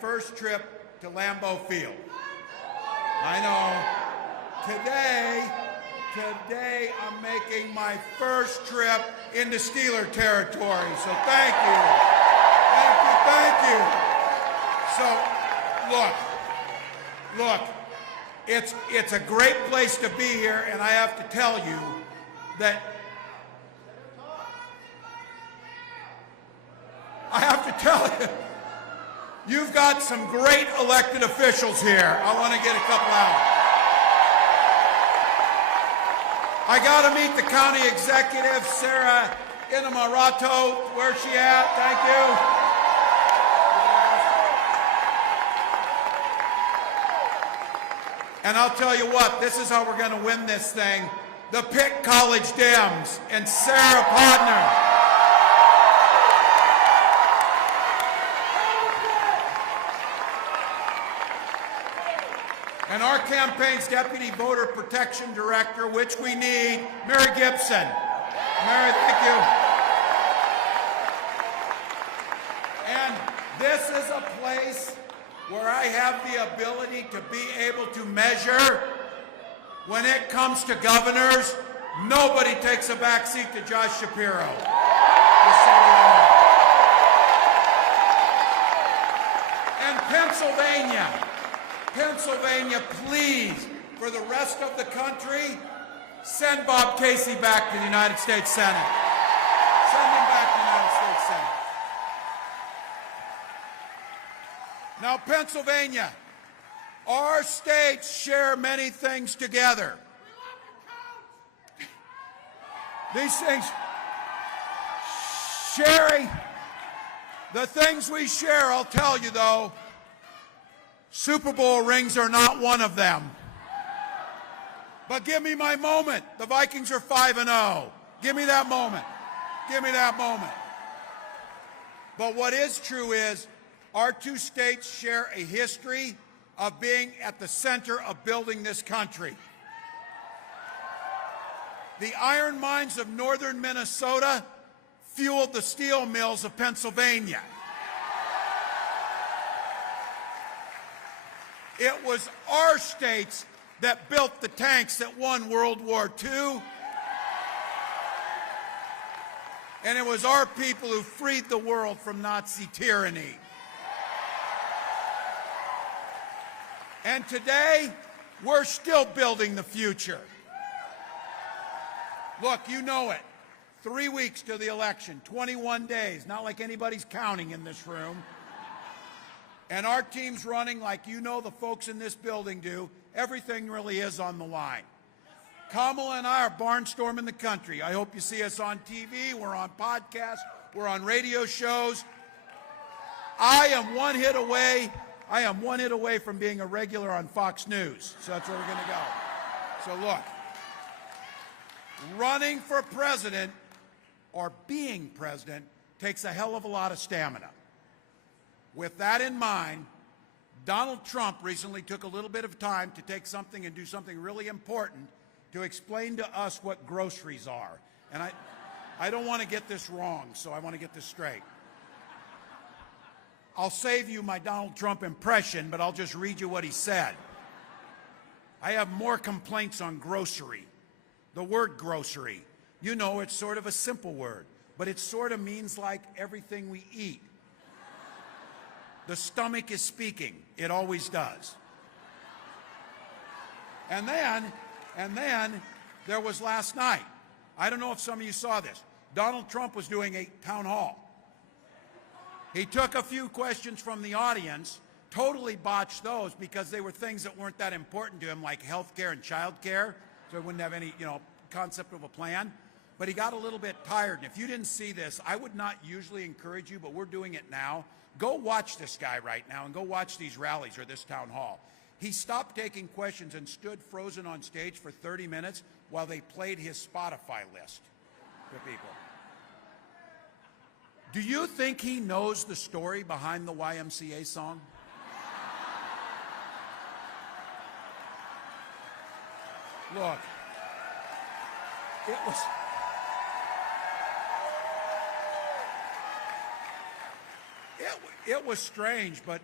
first trip to Lambeau Field. I know. Today I'm making my first trip into Steeler territory. So thank you. Thank you. So look, it's a great place to be here, and I have to tell you that you've got some great elected officials here. I want to get a couple out. I got to meet the county executive, Sarah Inamarato. Where's she at? Thank you. And I'll tell you what, this is how we're going to win this thing. The Pitt College Dems and Sarah Podner. And our campaign's Deputy Voter Protection Director, which we need, Mary Gibson. Mary, thank you. And this is a place where I have the ability to be able to measure. When it comes to governors, nobody takes a backseat to Josh Shapiro. Just so you know. And Pennsylvania, please, for the rest of the country, send Bob Casey back to the United States Senate. Send him back to the United States Senate. Now, Pennsylvania, our states share many things together. These things, sharing, the things we share, I'll tell you though, Super Bowl rings are not one of them. But give me my moment. The Vikings are 5-0. Give me that moment. Give me that moment. But what is true is our two states share a history of being at the center of building this country. The iron mines of northern Minnesota fueled the steel mills of Pennsylvania. It was our states that built the tanks that won World War II. And it was our people who freed the world from Nazi tyranny. And today, we're still building the future. Look, you know it. 3 weeks to the election, 21 days, not like anybody's counting in this room. And our team's running like you know the folks in this building do. Everything really is on the line. Kamala and I are barnstorming the country. I hope you see us on TV. We're on podcasts. We're on radio shows. I am one hit away from being a regular on Fox News. So that's where we're going to go. So look, running for president or being president takes a hell of a lot of stamina. With that in mind, Donald Trump recently took a little bit of time to take something and do something really important to explain to us what groceries are. And I don't want to get this wrong, so I want to get this straight. I'll save you my Donald Trump impression, but I'll just read you what he said. I have more complaints on grocery. The word grocery, you know, it's sort of a simple word, but it sort of means like everything we eat. The stomach is speaking. It always does. And then there was last night. I don't know if some of you saw this. Donald Trump was doing a town hall. He took a few questions from the audience, totally botched those because they were things that weren't that important to him, like health care and child care, so he wouldn't have any, concept of a plan. But he got a little bit tired. And if you didn't see this, I would not usually encourage you, but we're doing it now. Go watch this guy right now and go watch these rallies or this town hall. He stopped taking questions and stood frozen on stage for 30 minutes while they played his Spotify list for people. Do you think he knows the story behind the YMCA song? Look, it was strange, but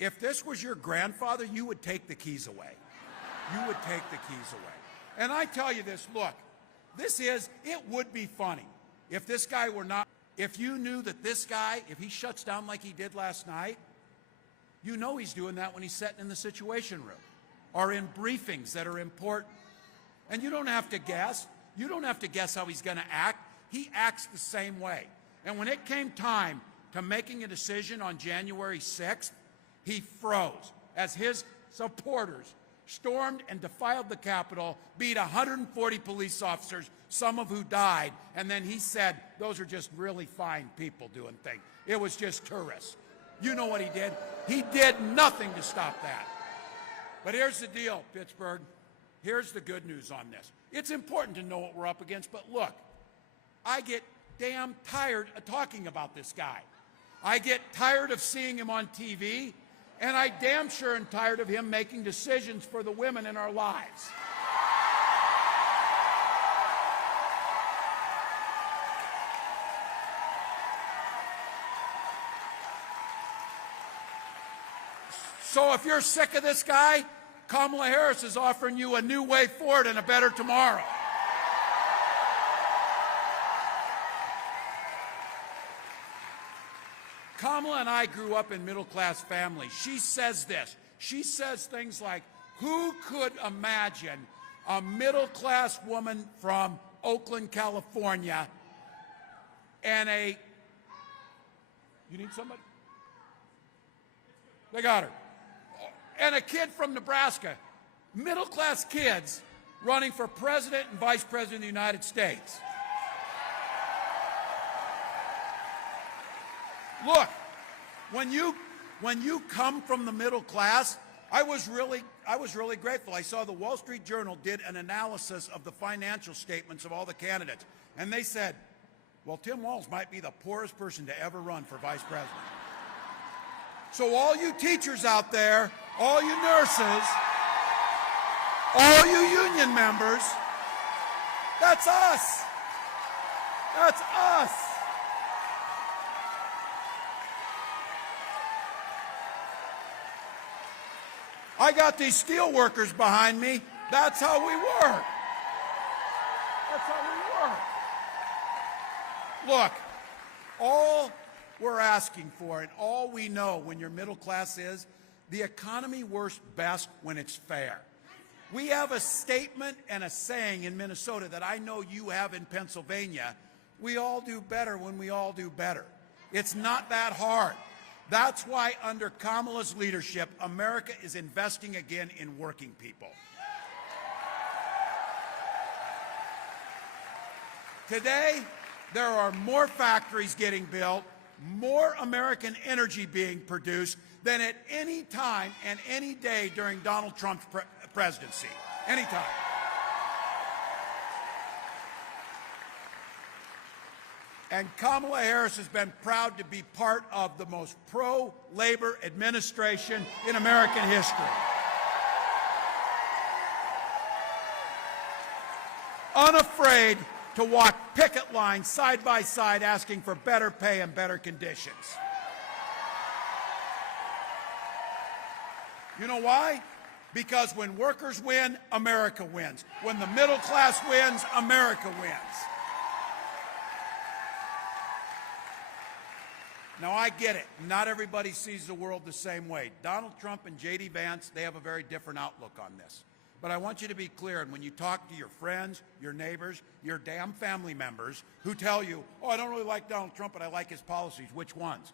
if this was your grandfather, you would take the keys away. You would take the keys away. And I tell you this, look, it would be funny if this guy were not, if you knew that this guy, if he shuts down like he did last night, you know he's doing that when he's sitting in the Situation Room or in briefings that are important. And you don't have to guess. You don't have to guess how he's going to act. He acts the same way. And when it came time to making a decision on January 6th, he froze as his supporters stormed and defiled the Capitol, beat 140 police officers, some of who died, and then he said, those are just really fine people doing things. It was just tourists. You know what he did? He did nothing to stop that. But here's the deal, Pittsburgh. Here's the good news on this. It's important to know what we're up against, but look, I get damn tired of talking about this guy. I get tired of seeing him on TV, and I damn sure am tired of him making decisions for the women in our lives. So if you're sick of this guy, Kamala Harris is offering you a new way forward and a better tomorrow. Kamala and I grew up in middle-class families. She says this. She says things like, who could imagine a middle-class woman from Oakland, California, and you need somebody? They got her. And a kid from Nebraska, middle-class kids running for president and vice president of the United States. Look, when you come from the middle class, I was really grateful. I saw the Wall Street Journal did an analysis of the financial statements of all the candidates, and they said, well, Tim Walz might be the poorest person to ever run for vice president. So all you teachers out there, all you nurses, all you union members, that's us. That's us. I got these steel workers behind me. That's how we work. That's how we work. Look, all we're asking for and all we know when you're middle class is the economy works best when it's fair. We have a statement and a saying in Minnesota that I know you have in Pennsylvania. We all do better when we all do better. It's not that hard. That's why under Kamala's leadership, America is investing again in working people. Today, there are more factories getting built, more American energy being produced than at any time and any day during Donald Trump's presidency. Anytime. And Kamala Harris has been proud to be part of the most pro-labor administration in American history. Unafraid to walk picket lines side by side asking for better pay and better conditions. You know why? Because when workers win, America wins. When the middle class wins, America wins. Now, I get it. Not everybody sees the world the same way. Donald Trump and J.D. Vance, they have a very different outlook on this. But I want you to be clear, and when you talk to your friends, your neighbors, your damn family members who tell you, oh, I don't really like Donald Trump, but I like his policies, which ones?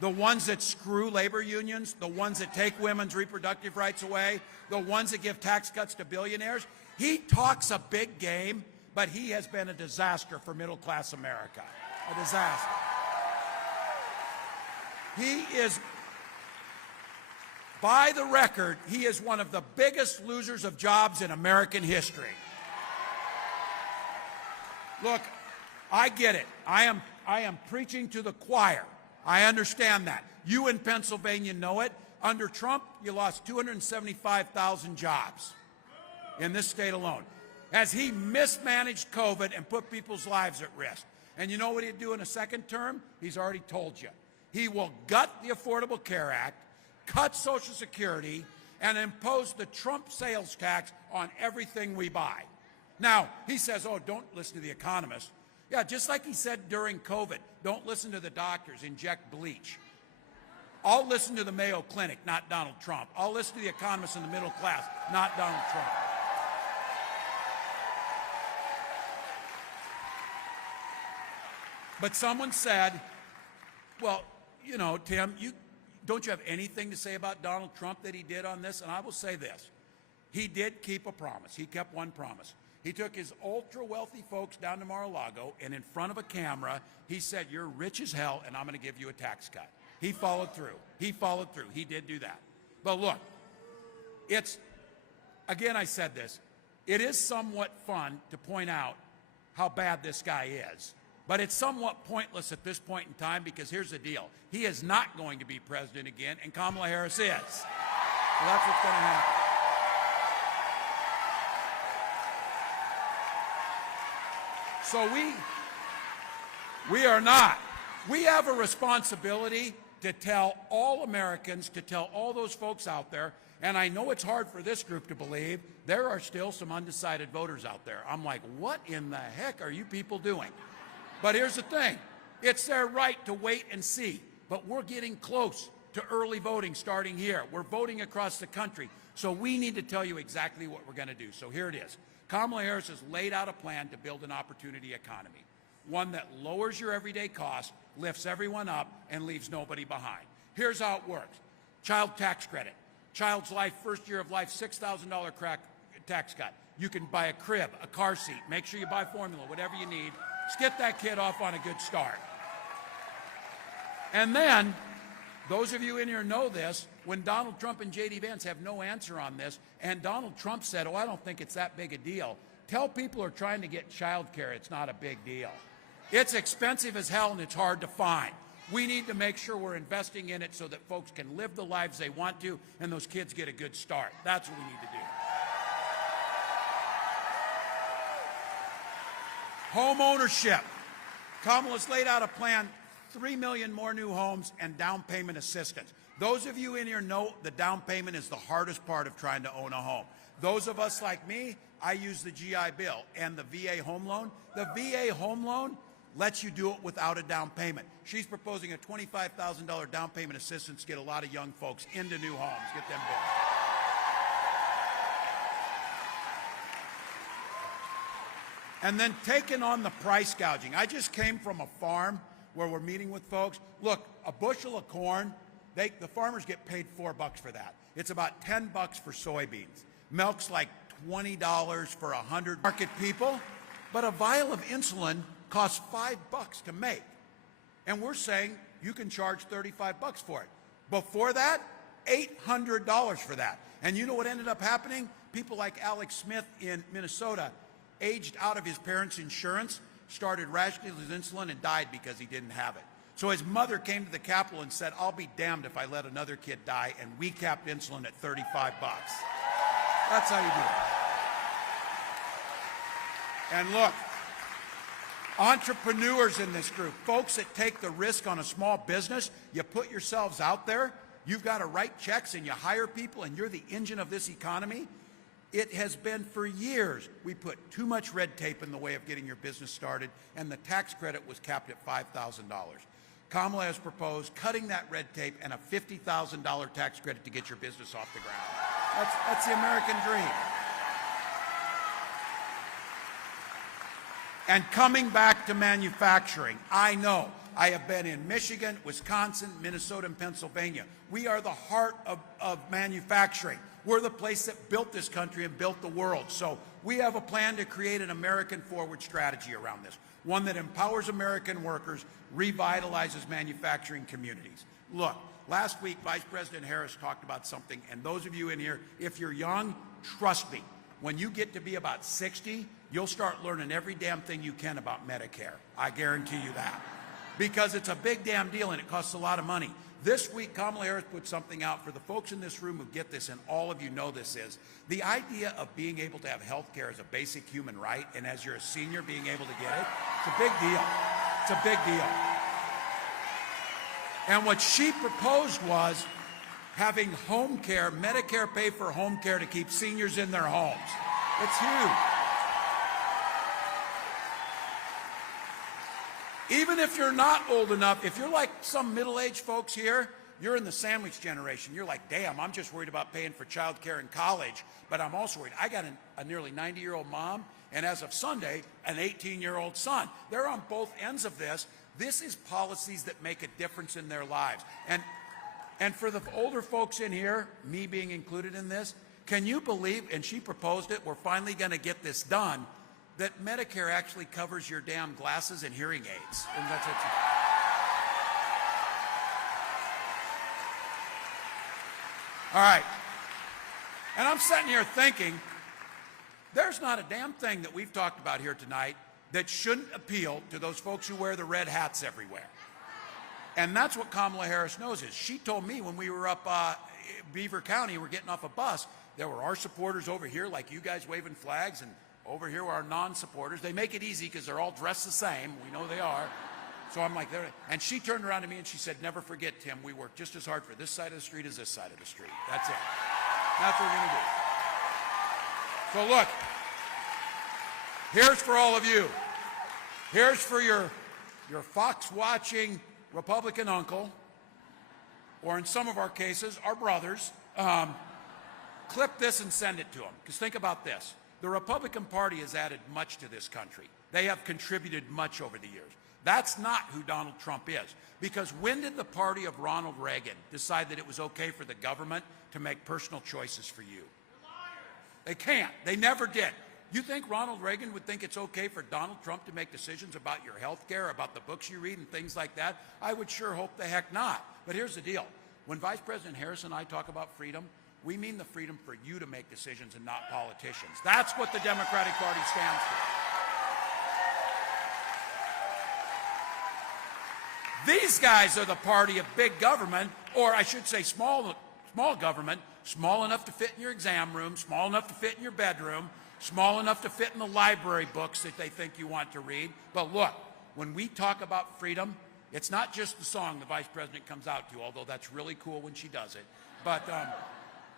The ones that screw labor unions, the ones that take women's reproductive rights away, the ones that give tax cuts to billionaires? He talks a big game, but he has been a disaster for middle-class America. A disaster. He is, by the record, he is one of the biggest losers of jobs in American history. Look, I get it. I am preaching to the choir. I understand that. You in Pennsylvania know it. Under Trump, you lost 275,000 jobs in this state alone, as he mismanaged COVID and put people's lives at risk. And you know what he'd do in a second term? He's already told you. He will gut the Affordable Care Act, cut Social Security, and impose the Trump sales tax on everything we buy. Now, he says, oh, don't listen to the economists. Yeah, just like he said during COVID, don't listen to the doctors, inject bleach. I'll listen to the Mayo Clinic, not Donald Trump. I'll listen to the economists in the middle class, not Donald Trump. But someone said, well, you know, Tim, don't you have anything to say about Donald Trump that he did on this? And I will say this. He did keep a promise. He kept one promise. He took his ultra-wealthy folks down to Mar-a-Lago, and in front of a camera, he said, you're rich as hell, and I'm going to give you a tax cut. He followed through. He followed through. He did do that. But look, again, I said this, it is somewhat fun to point out how bad this guy is. But it's somewhat pointless at this point in time because here's the deal. He is not going to be president again, and Kamala Harris is. So that's what's going to happen. So we are not. We have a responsibility to tell all Americans, to tell all those folks out there, and I know it's hard for this group to believe, there are still some undecided voters out there. I'm like, what in the heck are you people doing? But here's the thing. It's their right to wait and see. But we're getting close to early voting starting here. We're voting across the country. So we need to tell you exactly what we're going to do. So here it is. Kamala Harris has laid out a plan to build an opportunity economy, one that lowers your everyday costs, lifts everyone up, and leaves nobody behind. Here's how it works. Child tax credit. Child's life, first year of life, $6,000 tax cut. You can buy a crib, a car seat. Make sure you buy formula, whatever you need. Let's get that kid off on a good start. And then, those of you in here know this, when Donald Trump and J.D. Vance have no answer on this, and Donald Trump said, oh, I don't think it's that big a deal, tell people who are trying to get child care it's not a big deal. It's expensive as hell and it's hard to find. We need to make sure we're investing in it so that folks can live the lives they want to and those kids get a good start. That's what we need to do. Home ownership. Kamala's laid out a plan, 3 million more new homes and down payment assistance. Those of you in here know the down payment is the hardest part of trying to own a home. Those of us like me, I use the GI Bill and the VA home loan. The VA home loan lets you do it without a down payment. She's proposing a $25,000 down payment assistance to get a lot of young folks into new homes, get them built. And then taking on the price gouging. I just came from a farm where we're meeting with folks. Look, a bushel of corn, the farmers get paid $4 for that. It's about $10 for soybeans. Milk's like $20 for 100 market people. But a vial of insulin costs $5 to make. And we're saying you can charge $35 for it. Before that, $800 for that. And you know what ended up happening? People like Alex Smith in Minnesota aged out of his parents' insurance, started rationing his insulin, and died because he didn't have it. So his mother came to the Capitol and said, I'll be damned if I let another kid die, and we capped insulin at $35. That's how you do it. And look, entrepreneurs in this group, folks that take the risk on a small business, you put yourselves out there, you've got to write checks and you hire people and you're the engine of this economy. It has been for years, we put too much red tape in the way of getting your business started, and the tax credit was capped at $5,000. Kamala has proposed cutting that red tape and a $50,000 tax credit to get your business off the ground. That's the American dream. And coming back to manufacturing, I know, I have been in Michigan, Wisconsin, Minnesota, and Pennsylvania. We are the heart of manufacturing. We're the place that built this country and built the world. So we have a plan to create an American forward strategy around this, one that empowers American workers, revitalizes manufacturing communities. Look, last week, Vice President Harris talked about something, and those of you in here, if you're young, trust me, when you get to be about 60, you'll start learning every damn thing you can about Medicare. I guarantee you that. Because it's a big damn deal and it costs a lot of money. This week, Kamala Harris put something out for the folks in this room who get this, and all of you know this is, the idea of being able to have health care is a basic human right, and as you're a senior, being able to get it, it's a big deal. It's a big deal. And what she proposed was having home care, Medicare pay for home care to keep seniors in their homes. It's huge. Even if you're not old enough, if you're like some middle-aged folks here, you're in the sandwich generation. You're like, damn, I'm just worried about paying for child care in college, but I'm also worried. I got a nearly 90-year-old mom, and as of Sunday, an 18-year-old son. They're on both ends of this. This is policies that make a difference in their lives. And for the older folks in here, me being included in this, can you believe, and she proposed it, we're finally going to get this done, that Medicare actually covers your damn glasses and hearing aids. And that's it. All right. And I'm sitting here thinking, there's not a damn thing that we've talked about here tonight that shouldn't appeal to those folks who wear the red hats everywhere. And that's what Kamala Harris knows is. She told me when we were up Beaver County, we're getting off a bus, there were our supporters over here, like you guys waving flags, and over here were our non-supporters. They make it easy because they're all dressed the same. We know they are. So I'm like, there. And she turned around to me and she said, never forget, Tim, we work just as hard for this side of the street as this side of the street. That's it. That's what we're going to do. So look, here's for all of you. Here's for your fox-watching Republican uncle, or in some of our cases, our brothers. Clip this and send it to them. Because think about this. The Republican Party has added much to this country. They have contributed much over the years. That's not who Donald Trump is. Because when did the party of Ronald Reagan decide that it was okay for the government to make personal choices for you? They can't. They never did. You think Ronald Reagan would think it's okay for Donald Trump to make decisions about your health care, about the books you read and things like that? I would sure hope the heck not. But here's the deal. When Vice President Harris and I talk about freedom, we mean the freedom for you to make decisions and not politicians. That's what the Democratic Party stands for. These guys are the party of big government, or I should say small government, small enough to fit in your exam room, small enough to fit in your bedroom, small enough to fit in the library books that they think you want to read. But look, when we talk about freedom, it's not just the song the Vice President comes out to, although that's really cool when she does it. But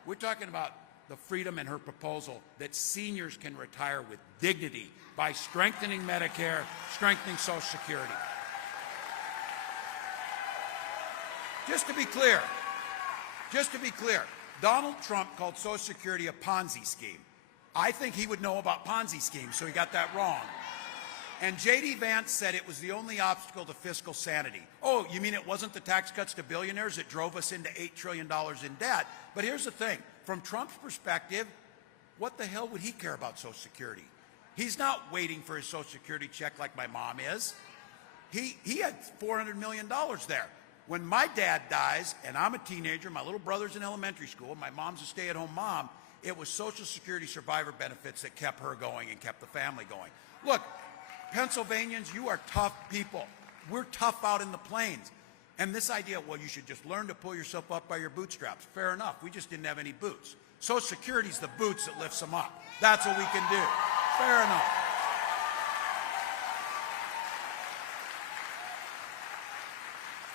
we're talking about the freedom in her proposal that seniors can retire with dignity by strengthening Medicare, strengthening Social Security. Just to be clear, Donald Trump called Social Security a Ponzi scheme. I think he would know about Ponzi schemes, so he got that wrong. And J.D. Vance said it was the only obstacle to fiscal sanity. Oh, you mean it wasn't the tax cuts to billionaires that drove us into $8 trillion in debt? But here's the thing. From Trump's perspective, what the hell would he care about Social Security? He's not waiting for his Social Security check like my mom is. He had $400 million there. When my dad dies, and I'm a teenager, my little brother's in elementary school, my mom's a stay-at-home mom, it was Social Security survivor benefits that kept her going and kept the family going. Look, Pennsylvanians, you are tough people. We're tough out in the plains. And this idea, well, you should just learn to pull yourself up by your bootstraps. Fair enough. We just didn't have any boots. Social Security's the boots that lifts them up. That's what we can do. Fair enough.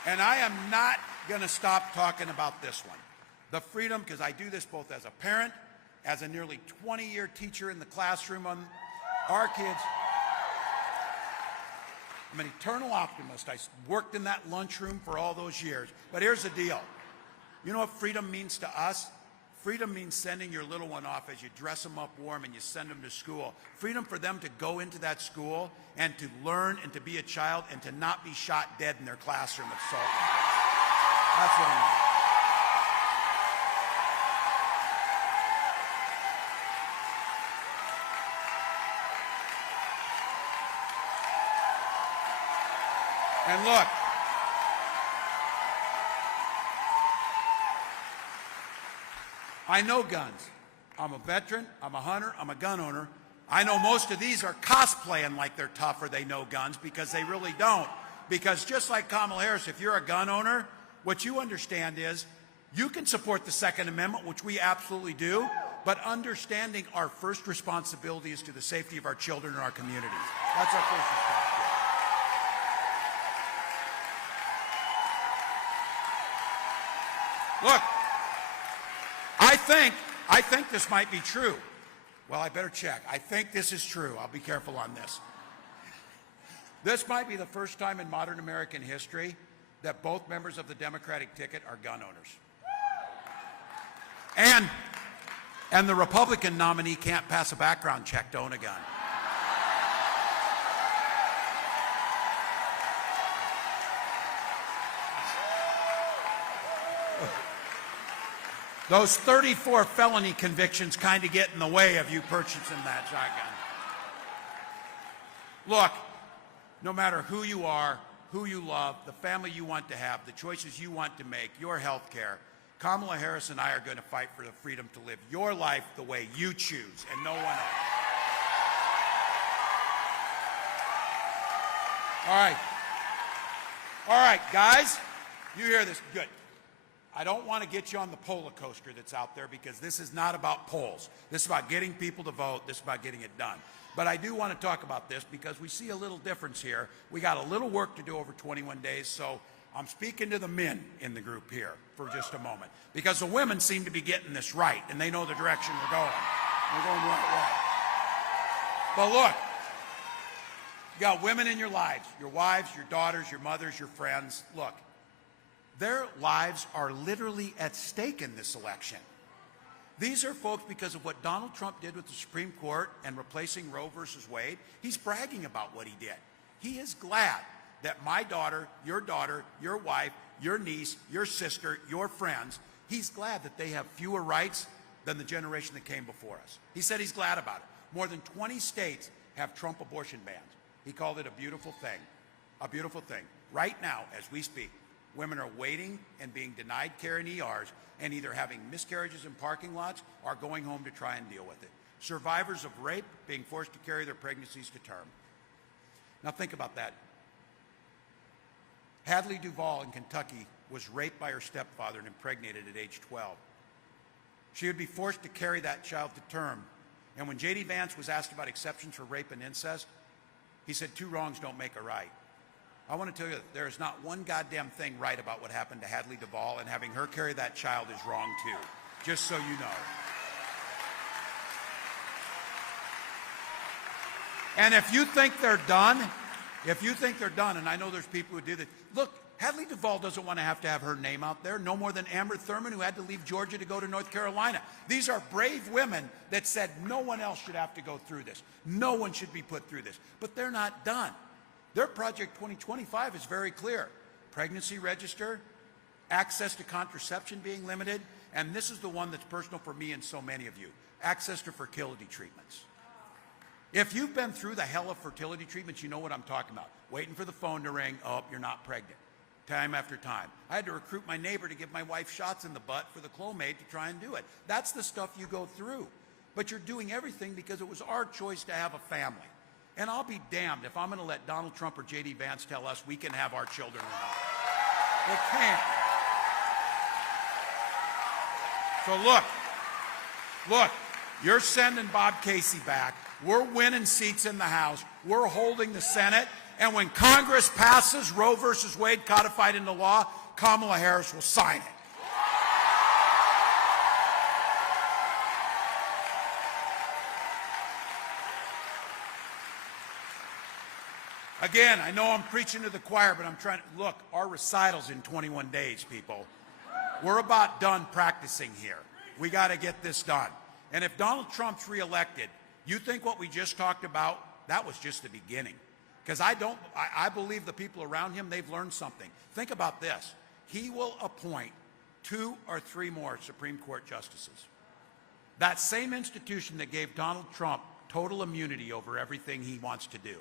And I am not going to stop talking about this one. The freedom, because I do this both as a parent, as a nearly 20-year teacher in the classroom on our kids. I'm an eternal optimist. I worked in that lunchroom for all those years. But here's the deal. You know what freedom means to us? Freedom means sending your little one off as you dress them up warm and you send them to school. Freedom for them to go into that school and to learn and to be a child and to not be shot dead in their classroom at Salton. That's what I mean. And look, I know guns. I'm a veteran, I'm a hunter, I'm a gun owner. I know most of these are cosplaying like they're tough or they know guns because they really don't. Because just like Kamala Harris, if you're a gun owner, what you understand is you can support the Second Amendment, which we absolutely do, but understanding our first responsibility is to the safety of our children and our communities. That's our first responsibility. Look, I think this might be true. Well, I better check. I think this is true. I'll be careful on this. This might be the first time in modern American history that both members of the Democratic ticket are gun owners. And the Republican nominee can't pass a background check to own a gun. Those 34 felony convictions kind of get in the way of you purchasing that shotgun. Look, no matter who you are, who you love, the family you want to have, the choices you want to make, your health care, Kamala Harris and I are going to fight for the freedom to live your life the way you choose and no one else. All right, guys, you hear this? Good. I don't want to get you on the polar coaster that's out there because this is not about polls. This is about getting people to vote. This is about getting it done. But I do want to talk about this because we see a little difference here. We got a little work to do over 21 days, so I'm speaking to the men in the group here for just a moment because the women seem to be getting this right and they know the direction we're going. We're going the right way. But look, you got women in your lives, your wives, your daughters, your mothers, your friends. Look, their lives are literally at stake in this election. These are folks because of what Donald Trump did with the Supreme Court and replacing Roe versus Wade. He's bragging about what he did. He is glad that my daughter, your wife, your niece, your sister, your friends, he's glad that they have fewer rights than the generation that came before us. He said he's glad about it. More than 20 states have Trump abortion bans. He called it a beautiful thing. A beautiful thing. Right now, as we speak, women are waiting and being denied care in ERs and either having miscarriages in parking lots or going home to try and deal with it. Survivors of rape being forced to carry their pregnancies to term. Now think about that. Hadley Duvall in Kentucky was raped by her stepfather and impregnated at age 12. She would be forced to carry that child to term. And when J.D. Vance was asked about exceptions for rape and incest, he said 2 wrongs don't make a right. I want to tell you that there is not one goddamn thing right about what happened to Hadley Duvall, and having her carry that child is wrong too, just so you know. And if you think they're done, and I know there's people who do this, look, Hadley Duvall doesn't want to have her name out there, no more than Amber Thurman, who had to leave Georgia to go to North Carolina. These are brave women that said no one else should have to go through this. No one should be put through this. But they're not done. Their Project 2025 is very clear. Pregnancy register, access to contraception being limited, and this is the one that's personal for me and so many of you, access to fertility treatments. If you've been through the hell of fertility treatments, you know what I'm talking about. Waiting for the phone to ring, oh, you're not pregnant. Time after time. I had to recruit my neighbor to give my wife shots in the butt for the Clomid to try and do it. That's the stuff you go through. But you're doing everything because it was our choice to have a family. And I'll be damned if I'm going to let Donald Trump or J.D. Vance tell us we can have our children or not. They can't. So look, you're sending Bob Casey back. We're winning seats in the House. We're holding the Senate. And when Congress passes Roe versus Wade codified into law, Kamala Harris will sign it. Again, I know I'm preaching to the choir, but I'm trying to, look, our recital's in 21 days, people. We're about done practicing here. We got to get this done. And if Donald Trump's reelected, you think what we just talked about, that was just the beginning. Because I believe the people around him, they've learned something. Think about this. He will appoint 2 or 3 more Supreme Court justices. That same institution that gave Donald Trump total immunity over everything he wants to do.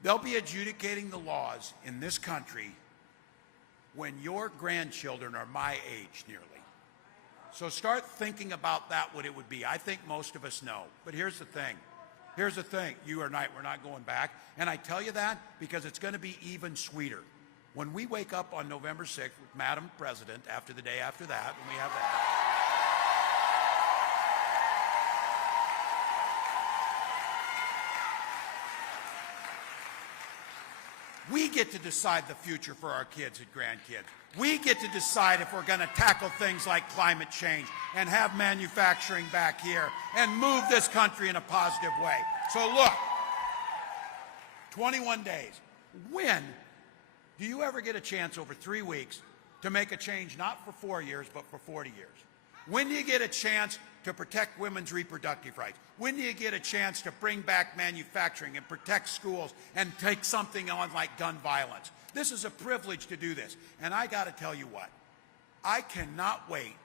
They'll be adjudicating the laws in this country when your grandchildren are my age nearly. So start thinking about that, what it would be. I think most of us know. But here's the thing. You or not, we're not going back. And I tell you that because it's going to be even sweeter. When we wake up on November 6th with Madam President, after the day after that, when we have that. We get to decide the future for our kids and grandkids. We get to decide if we're going to tackle things like climate change and have manufacturing back here and move this country in a positive way. So look, 21 days. When do you ever get a chance over 3 weeks to make a change not for 4 years but for 40 years? When do you get a chance to protect women's reproductive rights? When do you get a chance to bring back manufacturing and protect schools and take something on like gun violence? This is a privilege to do this. And I got to tell you what, I cannot wait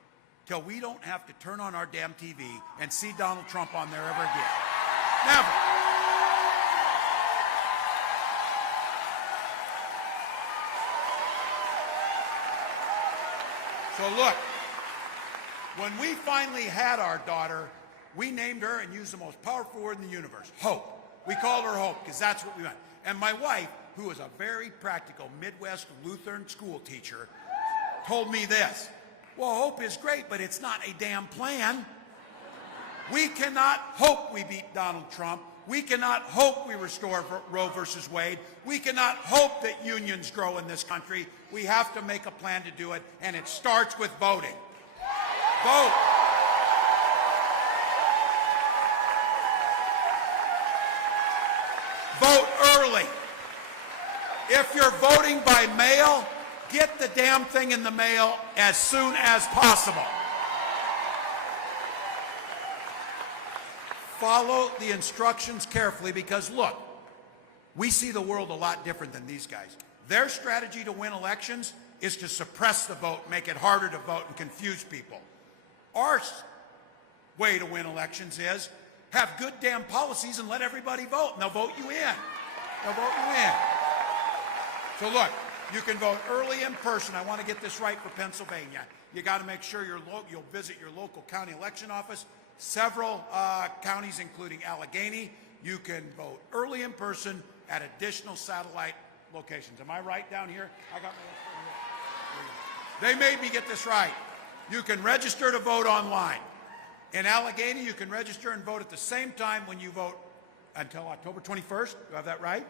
till we don't have to turn on our damn TV and see Donald Trump on there ever again. Never. So look, when we finally had our daughter, we named her and used the most powerful word in the universe, hope. We called her Hope because that's what we meant. And my wife, who is a very practical Midwest Lutheran school teacher, told me this: well, hope is great, but it's not a damn plan. We cannot hope we beat Donald Trump. We cannot hope we restore Roe versus Wade. We cannot hope that unions grow in this country. We have to make a plan to do it, and it starts with voting. Vote. Vote early. If you're voting by mail, get the damn thing in the mail as soon as possible. Follow the instructions carefully because, look, we see the world a lot different than these guys. Their strategy to win elections is to suppress the vote, make it harder to vote, and confuse people. Our way to win elections is have good damn policies and let everybody vote, and they'll vote you in. They'll vote you in. So look, you can vote early in person. I want to get this right for Pennsylvania. You got to make sure you'll visit your local county election office. Several counties, including Allegheny, you can vote early in person at additional satellite locations. Am I right down here? I got my. They made me get this right. You can register to vote online. In Allegheny, you can register and vote at the same time when you vote until October 21st. Do I have that right?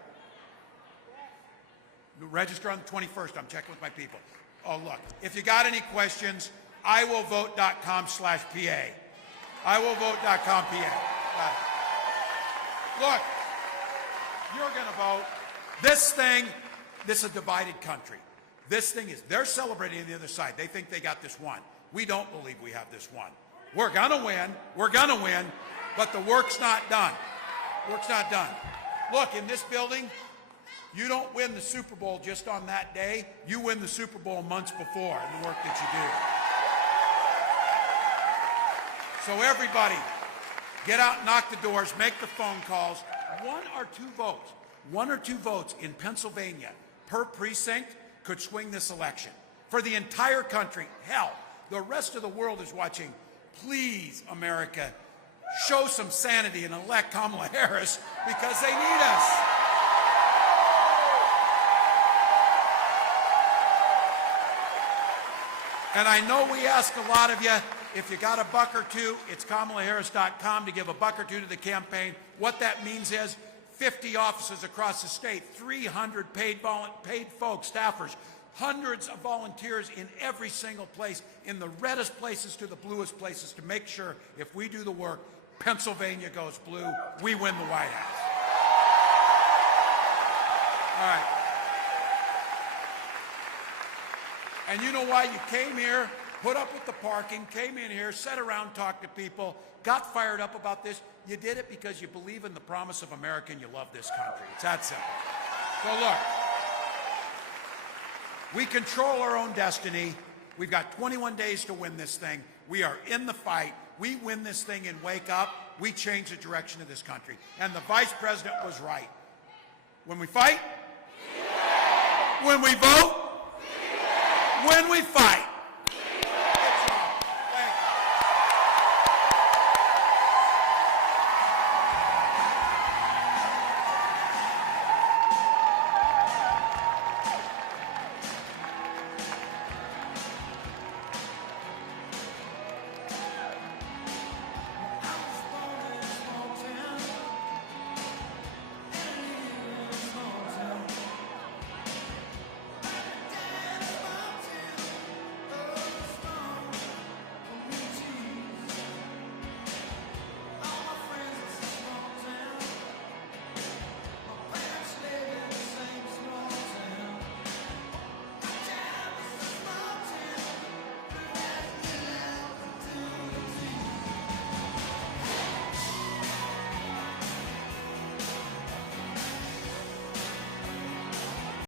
Register on the 21st. I'm checking with my people. Oh, look, if you got any questions, iwillvote.com/PA. iwillvote.com/PA. Look, you're going to vote. This is a divided country. This thing is, they're celebrating on the other side. They think they got this one. We don't believe we have this one. We're going to win. We're going to win, but the work's not done. Work's not done. Look, in this building, you don't win the Super Bowl just on that day. You win the Super Bowl months before in the work that you do. So everybody, get out, knock the doors, make the phone calls. One or two votes in Pennsylvania per precinct could swing this election. For the entire country, hell, the rest of the world is watching. Please, America, show some sanity and elect Kamala Harris because they need us. And I know we ask a lot of you, if you got a buck or two, it's KamalaHarris.com to give a buck or two to the campaign. What that means is 50 offices across the state, 300 paid folks, staffers, hundreds of volunteers in every single place, in the reddest places to the bluest places, to make sure if we do the work, Pennsylvania goes blue, we win the White House. All right. And you know why you came here, put up with the parking, came in here, sat around, talked to people, got fired up about this. You did it because you believe in the promise of America and you love this country. It's that simple. So look, we control our own destiny. We've got 21 days to win this thing. We are in the fight. We win this thing and wake up. We change the direction of this country. And the Vice President was right. When we fight, when we vote, when we fight.